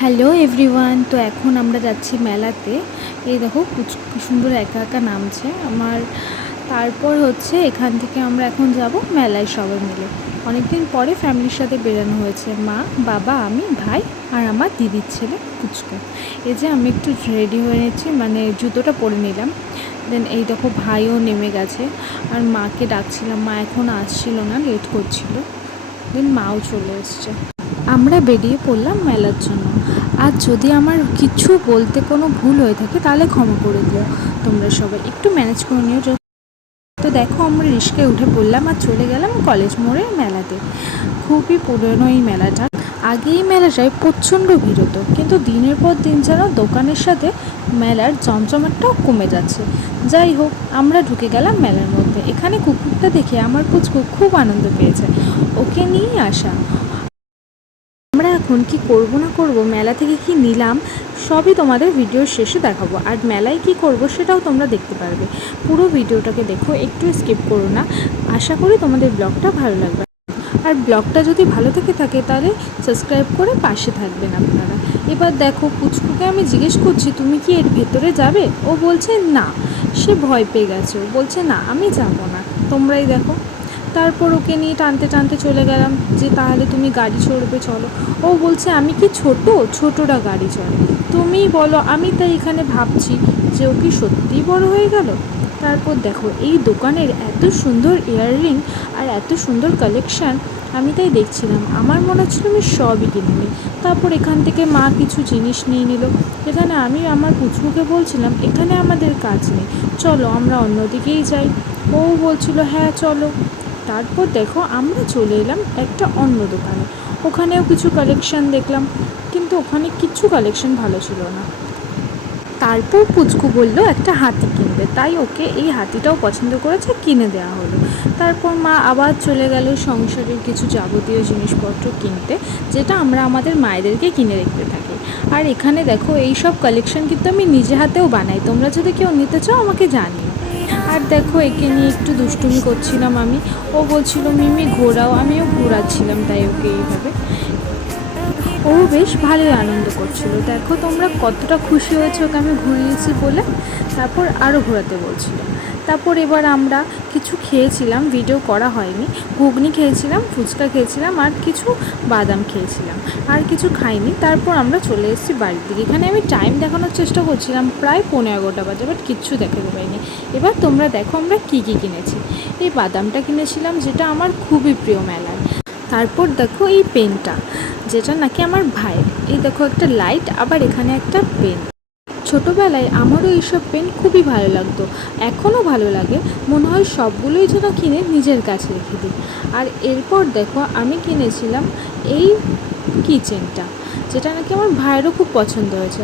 Hello everyone, তো এখন আমরা যাচ্ছি মেলাতে। এই দেখো কি সুন্দর একা একা নামছে আমার। তারপর হচ্ছে এখান থেকে আমরা এখন যাব মেলায় সবাই মিলে। অনেকদিন পরে ফ্যামিলির সাথে বেরানো হয়েছে, মা, বাবা, আমি, ভাই আর আমার দিদির ছেলে পুচকু। এই যে আমি একটু রেডি হয়ে নিচ্ছি, মানে জুতোটা পরে নিলাম। দেন এই দেখো ভাইও নেমে গেছে, আর মাকে ডাকছিলাম, মা এখন আসছিল না, লেট করছিল। দেন মাও চলে এসছে। আমরা বেরিয়ে পড়লাম মেলার জন্য। আর যদি আমার কিছু বলতে কোনো ভুল হয়ে থাকে তাহলে ক্ষমা করে দিও, তোমরা সবাই একটু ম্যানেজ করে নিও। তো দেখো আমরা রিস্কায় উঠে পড়লাম আর চলে গেলাম কলেজ মোড়ের মেলাতে। খুবই পুরনো এই মেলাটা। আগে এই মেলাটায় প্রচণ্ড ভিড় হতো, কিন্তু দিনের পর দিন যেন দোকানের সাথে মেলার জমজমাটটাও কমে যাচ্ছে। যাই হোক, আমরা ঢুকে গেলাম মেলার মধ্যে। এখানে কুকুরটা দেখে আমার পুচকু খুব আনন্দ পেয়েছে, ওকে নিয়েই আসা। আমরা এখন কি করব না করব, মেলা থেকে কি নিলাম, সবই তোমাদের ভিডিওর শেষে দেখাবো। আর মেলায় কি করব সেটাও তোমরা দেখতে পারবে। পুরো ভিডিওটাকে দেখো, একটু স্কিপ করো না। আশা করি তোমাদের ব্লগটা ভালো লাগবে। আর ব্লগটা যদি ভালো থেকে থাকে তাহলে সাবস্ক্রাইব করে পাশে থাকবেন আপনারা। এবার দেখো পুচকুকে আমি জিজ্ঞেস করছি, তুমি কি এর ভেতরে যাবে? ও বলছে না, সে ভয় পেয়ে গেছে। ও বলছে না, আমি যাব না, তোমরাই দেখো। তারপর ওকে নিয়ে টানতে টানতে চলে গেলাম যে তাহলে তুমি গাড়ি চড়বে, চলো। ও বলছে আমি কি ছোটরা গাড়ি চড়ে, তুমিই বলো। আমি তাই এখানে ভাবছি যে ও কি সত্যিই বড় হয়ে গেল। তারপর দেখো এই দোকানের এত সুন্দর ইয়াররিং আর এত সুন্দর কালেকশান, আমি তাই দেখছিলাম, আমার মনে হচ্ছিল আমি সবই কিনে নিই। তারপর এখান থেকে মা কিছু জিনিস নিয়ে নিল। এখানে আমি আমার পুচকুকে বলছিলাম এখানে আমাদের কাজ নেই, চলো আমরা অন্যদিকেই যাই। ও বলছিল হ্যাঁ চলো। তারপর দেখো আমরা চলে এলাম একটা অন্য দোকানে। ওখানেও কিছু কালেকশান দেখলাম, কিন্তু ওখানে কিছু কালেকশান ভালো ছিল না। তারপর পুচকু বলল একটা হাতি কিনবে, তাই ওকে এই হাতিটাও পছন্দ করেছে, কিনে দেওয়া হলো। তারপর মা আবার চলে গেল সংসারের কিছু যাবতীয় জিনিসপত্র কিনতে, যেটা আমরা আমাদের মায়েদেরকে কিনে রেখে থাকি। আর এখানে দেখো এই সব কালেকশান কিন্তু আমি নিজে হাতেও বানাই, তোমরা যদি কেউ নিতে চাও আমাকে জানিও। আর দেখো একে নিয়ে একটু দুষ্টুমি করছিলাম আমি। ও বলছিল মিমি ঘোরাও, আমিও ঘোরাচ্ছিলাম তাই ওকে এইভাবে। ও বেশ ভালোই আনন্দ করছিল। দেখো তোমরা কতটা খুশি হয়েছে ওকে আমি ঘুরিয়েছি বলে। তারপর আরও ঘোরাতে বলছিল। তারপর এবার আমরা কিছু খেয়েছিলাম, ভিডিও করা হয়নি। ঘুগনি খেয়েছিলাম, ফুচকা খেয়েছিলাম, আর কিছু বাদাম খেয়েছিলাম, আর কিছু খাইনি। তারপর আমরা চলে এসেছি বাড়ির দিকে। এখানে আমি টাইম দেখানোর চেষ্টা করছিলাম, প্রায় 11:15 বাজে, বাট কিচ্ছু দেখাতে পারিনি। এবার তোমরা দেখো আমরা কী কী কিনেছি। এই বাদামটা কিনেছিলাম, যেটা আমার খুবই প্রিয় মেলার। তারপর দেখো এই পেনটা, যেটা নাকি আমার ভাইয়ের। এই দেখো একটা লাইট, আবার এখানে একটা পেন। ছোটোবেলায় আমারও এইসব পেন খুবই ভালো লাগতো, এখনও ভালো লাগে। মনে হয় সবগুলোই যেন কিনে নিজের কাছে রেখে দিই। আর এরপর দেখো আমি কিনেছিলাম এই কিচেনটা, যেটা নাকি আমার ভাইয়েরও খুব পছন্দ হয়েছে।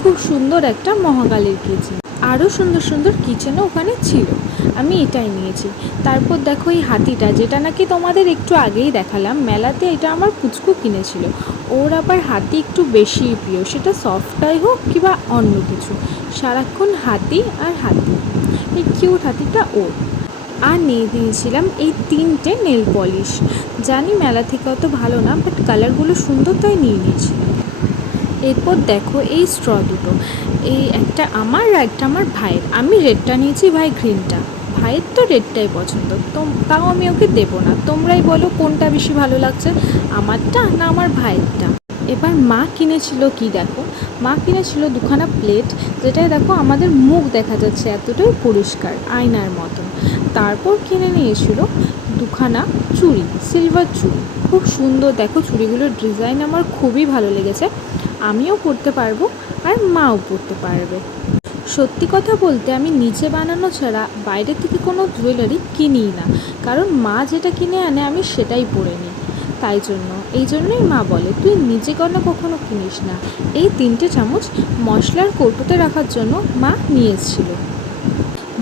খুব সুন্দর একটা মহাকালীর কিচেন। আরও সুন্দর সুন্দর কিচেনও ওখানে ছিল, আমি এটাই নিয়েছি। তারপর দেখো এই হাতিটা, যেটা নাকি তোমাদের একটু আগেই দেখালাম মেলাতে, এটা আমার পুচকু কিনেছিল। ওর আবার হাতি একটু বেশিই প্রিয়, সেটা সফটটাই হোক কিংবা অন্য কিছু, সারাক্ষণ হাতি আর হাতি। এই কিউট হাতিটা ওর। আর নিয়ে দিয়েছিলাম এই 3টে নেল পলিশ। জানি মেলা থেকে অত ভালো না, বাট কালারগুলো সুন্দর তাই নিয়ে নিয়েছিলাম। এরপর দেখো এই স্ট্র দুটো, এই একটা আমার আর একটা আমার ভাইয়ের। আমি রেডটা নিয়েছি, ভাই গ্রিনটা। ভাইয়ের তো রেডটাই পছন্দ, তো তাও আমি ওকে দেবো না। তোমরাই বলো কোনটা বেশি ভালো লাগছে, আমারটা না আমার ভাইয়েরটা। এবার মা কিনেছিল কি দেখো, মা কিনেছিল দুখানা প্লেট, যেটাই দেখো আমাদের মুখ দেখা যাচ্ছে এতটাই পরিষ্কার, আয়নার মতন। তারপর কিনে নিয়েছিল দুখানা চুড়ি, সিলভার চুড়ি। খুব সুন্দর, দেখো চুড়িগুলোর ডিজাইন আমার খুবই ভালো লেগেছে। আমিও পরতে পারবো আর মাও পরতে পারবে। সত্যি কথা বলতে আমি নিজে বানানো ছাড়া বাইরে থেকে কোনো জুয়েলারি কিনিই না, কারণ মা যেটা কিনে আনে আমি সেটাই পরে নিই। তাই জন্য এই জন্যই মা বলে তুই নিজে কখনো কিনিস না। এই 3টে চামচ মশলার কৌটোতে রাখার জন্য মা নিয়ে এসেছিল।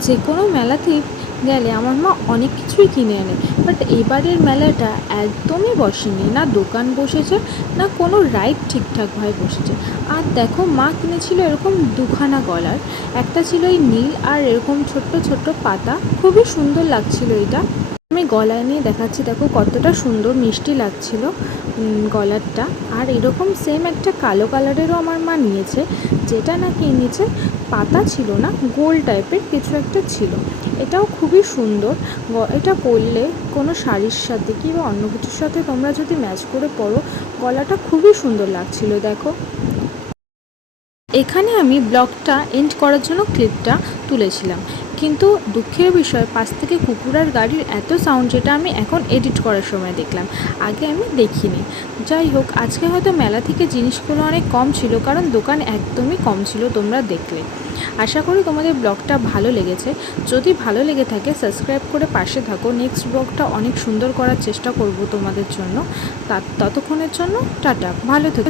যে কোনো মেলাতেই গেলে আমার মা অনেক কিছুই কিনে আনে, বাট এবারের মেলাটা একদমই বসেনি, না দোকান বসেছে না কোনো রাইড ঠিকঠাকভাবে বসেছে। আর দেখো মা কিনেছিল এরকম দুখানা গলার, একটা ছিল এই নীল আর এরকম ছোট্ট ছোট্ট পাতা, খুবই সুন্দর লাগছিল এটা। আমি গলায় নিয়ে দেখাচ্ছি, দেখো কতটা সুন্দর মিষ্টি লাগছিল গলারটা। আর এরকম সেম একটা কালো কালারেরও আমার মা নিয়েছে, যেটা নাকি নিচে পাতা ছিল না, গোল টাইপের কিছু একটা ছিল। এটাও খুবই সুন্দর। এটা পরলে কোনো শাড়ির সাথে কিংবা অন্য কিছুর সাথে তোমরা যদি ম্যাচ করে পরো, গলাটা খুবই সুন্দর লাগছিল। দেখো, এখানে আমি ব্লগটা এন্ড করার জন্য ক্লিপটা তুলেছিলাম, কিন্তু দুঃখের বিষয় পাশ থেকে কুকুর আর গাড়ির এত সাউন্ড, যেটা আমি এখন এডিট করার সময় দেখলাম, আগে আমি দেখিনি। যাই হোক, আজকে হয়তো মেলা থেকে জিনিসগুলো অনেক কম ছিল, কারণ দোকান একদমই কম ছিল, তোমরা দেখলে। আশা করি তোমাদের ব্লগটা ভালো লেগেছে। যদি ভালো লেগে থাকে সাবস্ক্রাইব করে পাশে থাকো। নেক্সট ব্লগটা অনেক সুন্দর করার চেষ্টা করব তোমাদের জন্য। ততক্ষণের জন্য টাটা, ভালো থেকো।